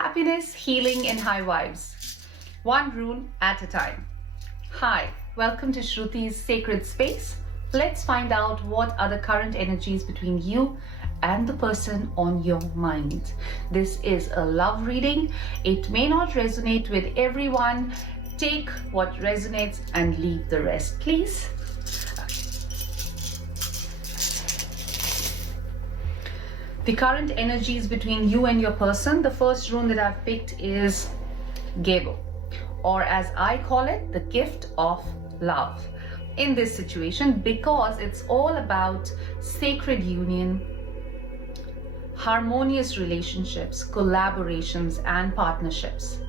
Happiness, healing, and high vibes. One rune at a time. Hi, welcome to Shruti's sacred space. Let's find out what are the current energies between you and the person on your mind. This is a love reading. It may not resonate with everyone. Take what resonates and leave the rest, please. The current energies between you and your person. The first rune that I've picked is Gebo, or as I call it, the gift of love. In this situation, because it's all about sacred union, harmonious relationships, collaborations, and partnerships.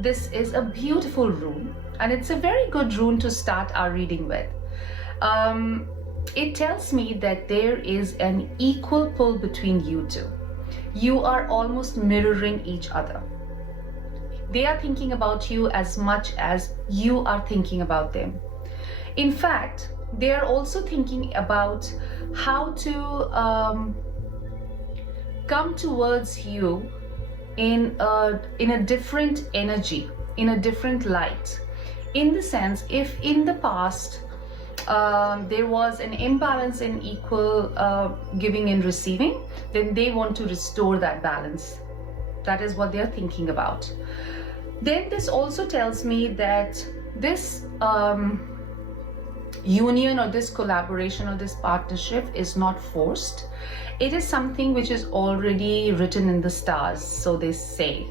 This is a beautiful rune, and it's a very good rune to start our reading with. It tells me that there is an equal pull between you two. You are almost mirroring each other. They are thinking about you as much as you are thinking about them. In fact, they are also thinking about how to come towards you in a different energy, in a different light. In the sense, if in the past there was an imbalance in equal giving and receiving, then they want to restore that balance. That is what they're thinking about. Then this also tells me that this union or this collaboration or this partnership is not forced. It is something which is already written in the stars, so they say.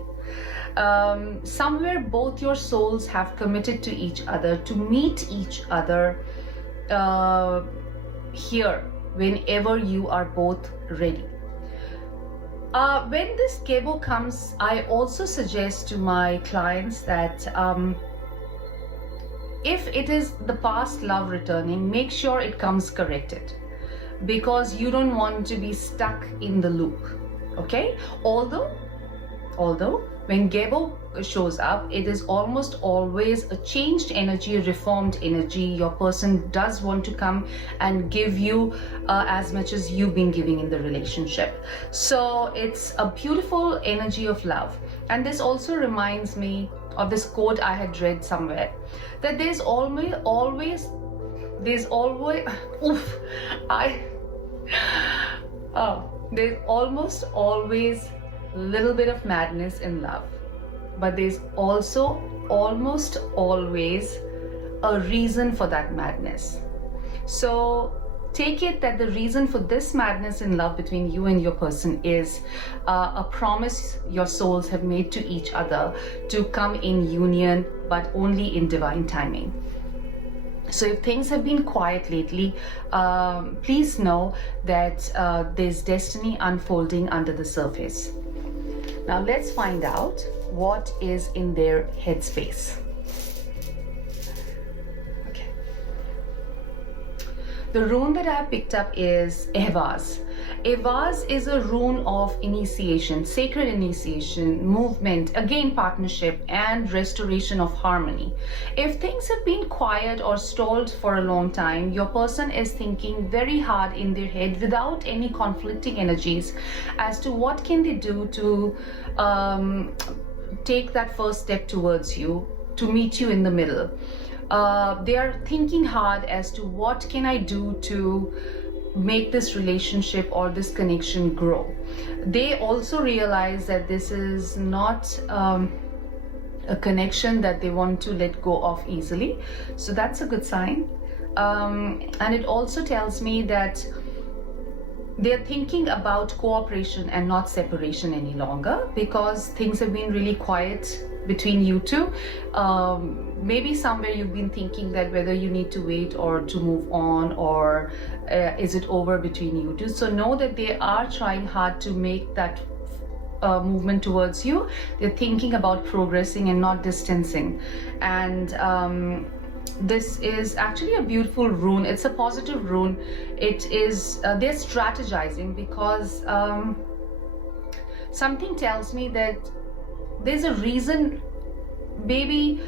Somewhere both your souls have committed to each other to meet each other here whenever you are both ready. When this Gebo comes, I also suggest to my clients that if it is the past love returning, make sure it comes corrected, because you don't want to be stuck in the loop. Okay? Although when Gebo shows up, it is almost always a changed energy, a reformed energy. Your person does want to come and give you as much as you've been giving in the relationship. So it's a beautiful energy of love. And this also reminds me of this quote I had read somewhere, that there's almost always there's almost always a little bit of madness in love, but there's also almost always a reason for that madness. So take it that the reason for this madness in love between you and your person is a promise your souls have made to each other to come in union, but only in divine timing. So if things have been quiet lately, please know that there's destiny unfolding under the surface. Now let's find out what is in their headspace. Okay. The rune that I have picked up is Ehvaz. Ehvaz is a rune of initiation, sacred initiation, movement, again partnership, and restoration of harmony. If things have been quiet or stalled for a long time, your person is thinking very hard in their head without any conflicting energies as to what can they do to take that first step towards you, to meet you in the middle. They are thinking hard as to what can I do to make this relationship or this connection grow. They also realize that this is not a connection that they want to let go of easily. So that's a good sign. And it also tells me that they're thinking about cooperation and not separation any longer, because things have been really quiet between you two. Maybe somewhere you've been thinking that whether you need to wait or to move on, or is it over between you two. So know that they are trying hard to make that movement towards you. They're thinking about progressing and not distancing. And this is actually a beautiful rune. It's a positive rune. It is they're strategizing, because something tells me that there's a reason. Maybe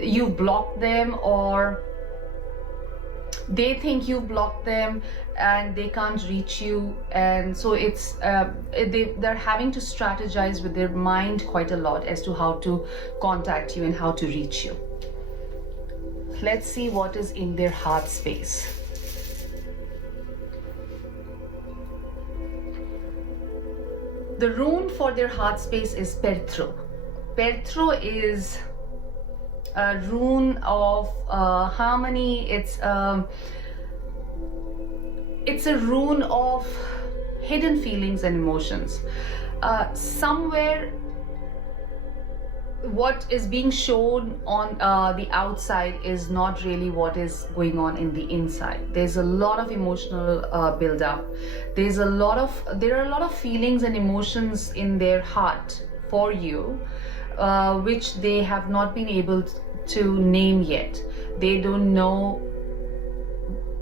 you blocked them, or they think you blocked them and they can't reach you, and so it's they're having to strategize with their mind quite a lot as to how to contact you and how to reach you. Let's see what is in their heart space. The rune for their heart space is Perthro. Perthro is a rune of harmony. It's a rune of hidden feelings and emotions. Somewhere what is being shown on the outside is not really what is going on in the inside. There's a lot of emotional build-up. There are a lot of feelings and emotions in their heart for you, which they have not been able to name yet. They don't know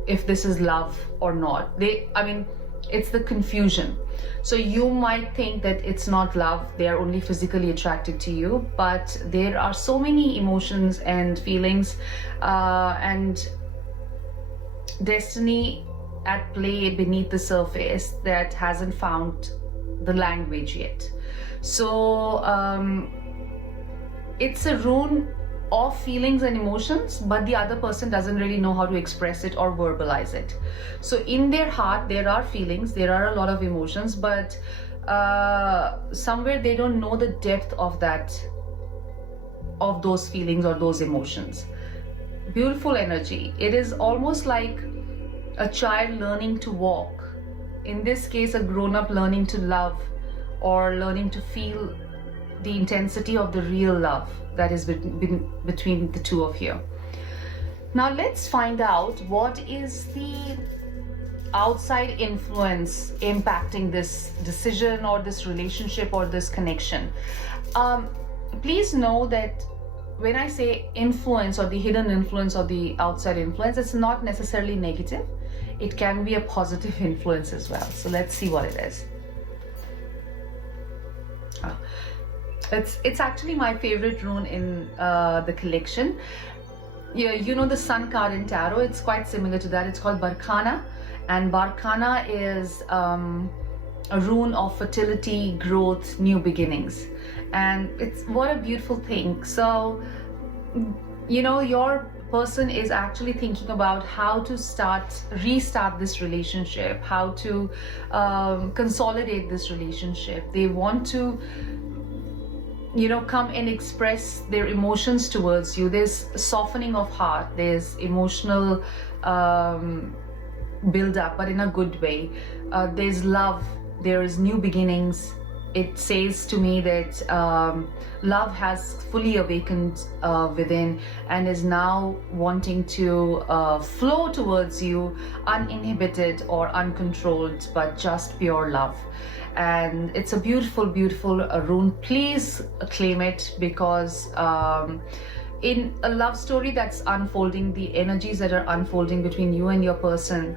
if this is love or not. It's the confusion. So you might think that it's not love, they are only physically attracted to you, but there are so many emotions and feelings and destiny at play beneath the surface that hasn't found the language yet. So it's a rune of feelings and emotions, but the other person doesn't really know how to express it or verbalize it. So in their heart there are feelings, there are a lot of emotions, but somewhere they don't know the depth of those feelings or those emotions. Beautiful energy. It is almost like a child learning to walk. In this case, a grown-up learning to love or learning to feel the intensity of the real love that is between the two of you. Now let's find out what is the outside influence impacting this decision or this relationship or this connection. Please know that when I say influence or the hidden influence or the outside influence, it's not necessarily negative. It can be a positive influence as well. So let's see what it is. It's actually my favorite rune in the collection. Yeah, you know the sun card in tarot, it's quite similar to that. It's called Barkhana, and Barkhana is a rune of fertility, growth, new beginnings, and it's what a beautiful thing. So you know, your person is actually thinking about how to restart this relationship, how to consolidate this relationship. They want to, you know, come and express their emotions towards you. There's softening of heart, there's emotional build up, but in a good way. There's love, there is new beginnings. It says to me that love has fully awakened within and is now wanting to flow towards you, uninhibited or uncontrolled, but just pure love. And it's a beautiful, beautiful rune. Please claim it, because in a love story that's unfolding, the energies that are unfolding between you and your person,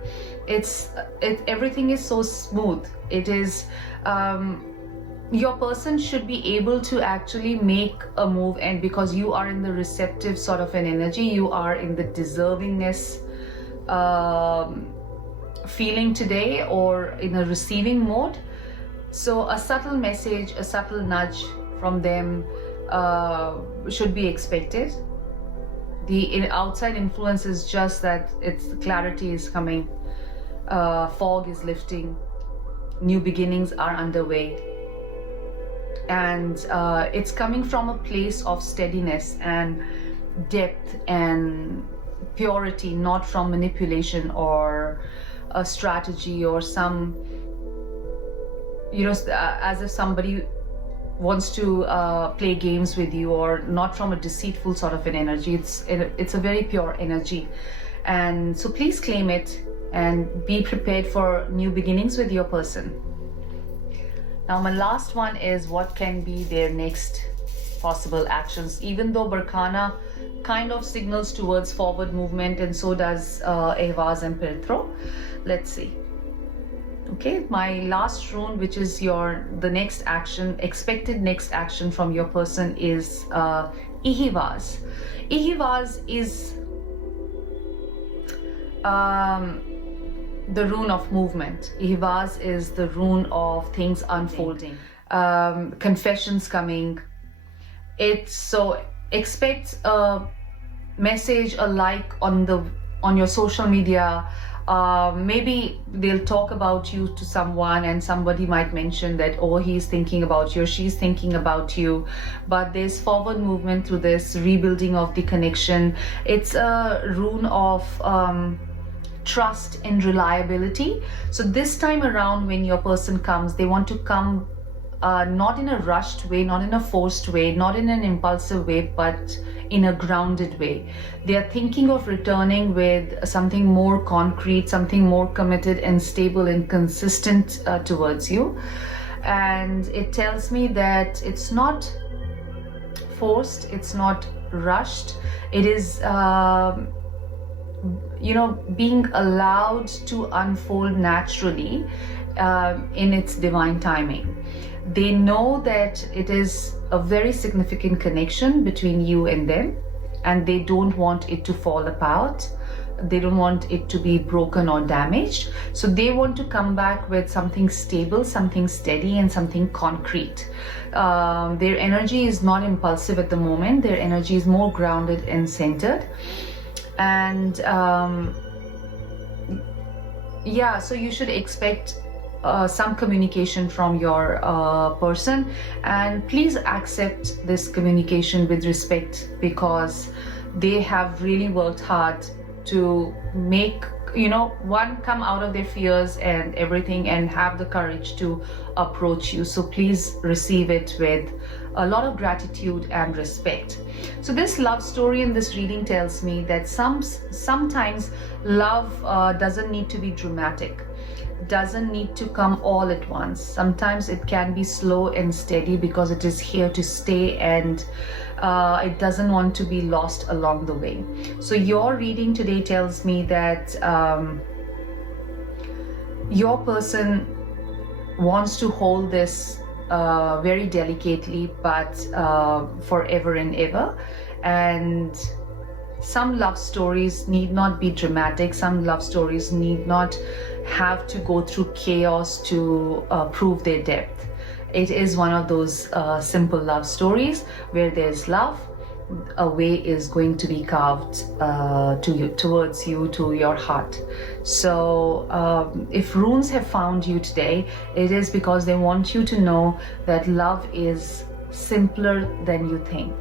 everything is so smooth. It is your person should be able to actually make a move, and because you are in the receptive sort of an energy, you are in the deservingness feeling today, or in a receiving mode. So a subtle message, a subtle nudge from them should be expected. The outside influence is just that clarity is coming, fog is lifting, new beginnings are underway, and it's coming from a place of steadiness and depth and purity, not from manipulation or a strategy or some, you know, as if somebody wants to play games with you, or not from a deceitful sort of an energy. It's a very pure energy, and so please claim it and be prepared for new beginnings with your person. Now my last one is what can be their next possible actions. Even though Barkhana kind of signals towards forward movement, and so does Ehvaz and Perthro. Let's see. Okay, my last rune, which is the next action, expected next action from your person, is Ehvaz. Ehvaz is the rune of movement. Ihvaz is the rune of things unfolding, confessions coming. It's so expect a message, a like on your social media. Maybe they'll talk about you to someone and somebody might mention that, oh, he's thinking about you or she's thinking about you. But there's forward movement through this rebuilding of the connection. It's a rune of trust and reliability. So this time around, when your person comes, they want to come not in a rushed way, not in a forced way, not in an impulsive way, but in a grounded way. They are thinking of returning with something more concrete, something more committed and stable and consistent towards you. And it tells me that it's not forced, it's not rushed. It is being allowed to unfold naturally in its divine timing. They know that it is a very significant connection between you and them, and they don't want it to fall apart. They don't want it to be broken or damaged. So they want to come back with something stable, something steady, and something concrete. Their energy is not impulsive at the moment. Their energy is more grounded and centered. And so you should expect some communication from your person, and please accept this communication with respect, because they have really worked hard to make come out of their fears and everything and have the courage to approach you. So please receive it with a lot of gratitude and respect. So this love story in this reading tells me that sometimes love doesn't need to be dramatic, doesn't need to come all at once. Sometimes it can be slow and steady, because it is here to stay, and it doesn't want to be lost along the way. So your reading today tells me that your person wants to hold this very delicately, but forever and ever. And some love stories need not be dramatic. Some love stories need not have to go through chaos to prove their depth. It is one of those simple love stories where there's love. A way is going to be carved towards you, to your heart. So if runes have found you today, it is because they want you to know that love is simpler than you think.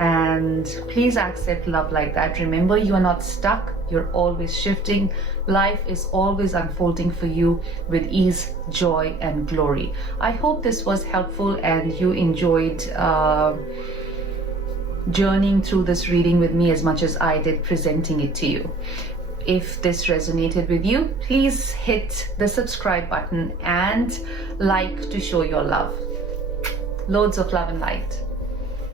And please accept love like that. Remember, you are not stuck. You're always shifting. Life is always unfolding for you with ease, joy, and glory. I hope this was helpful and you enjoyed journeying through this reading with me as much as I did presenting it to you. If this resonated with you, please hit the subscribe button and like to show your love. Loads of love and light.